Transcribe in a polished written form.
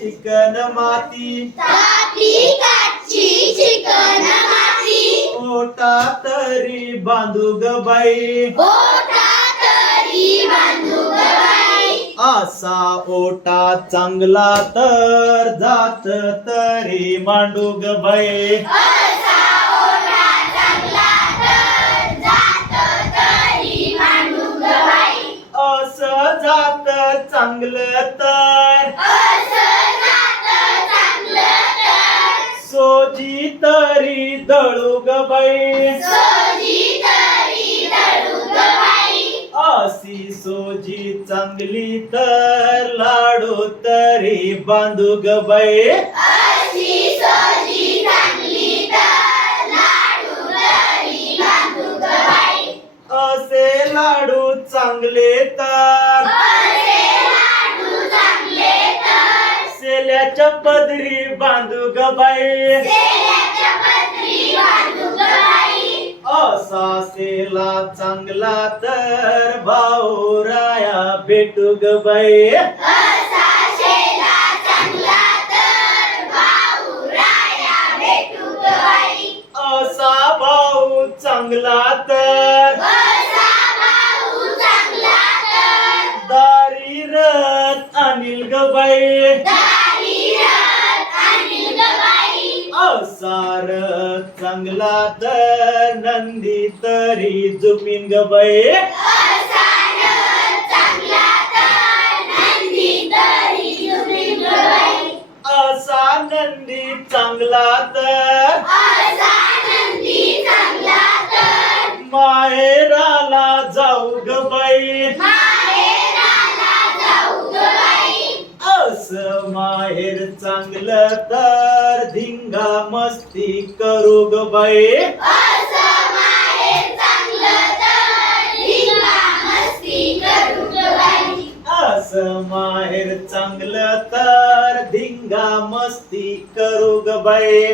chicken माती ताती काची chicken माती ओटा तरी बांधू ग बाई ओठा तरी बांधू ग बाई असा ओटा चांगला तर जात तरी मांडू ग बाई असा ओठा चांगला तर जात तरी मांडू ग बाई असं जात चांगलं तर असं जात चांगलं तर सोजी तरी दळू ग बाई सोजी तरी दळू ग बाई अशी सोजी चांगली तर लाडू तरी बांधू ग बाई अशी सोजी चांगली तर लाडू तरी बांधू ग बाई असे लाडू चांगले तर असे लाडू चांगले तर सेल्याच्या पदरी बांधू ग बाई सेल्याच्या पदरी बांधू ग बाई असा सेला चांगला तर भाऊराया भेटू ग बाई असा शेला चांगला तर भाऊ राया भेटू ग बाई असा भाऊ चांगला तर असा भाऊ चांगला तर दारी रथ अनिल ग बाई दारीरात आणील ग बाई असा रथ चांगला तर नंदी तरी जुपिन ग बाई असा रथ चांगला तर नंदी तरी झुकवीन ग बाई असा नंदी चांगला तर असा नंदी चांगला तर माहेराला जाऊ ग बाई माहेराला जाऊ ग बाई असं माहेर चांगलं तर धिंगा मस्ती करू ग बाई असं माहेर चांगलं तर धिंगा मस्ती करू ग बाई असं माहेर चांगलं तर धिंगा मस्ती करू ग बाई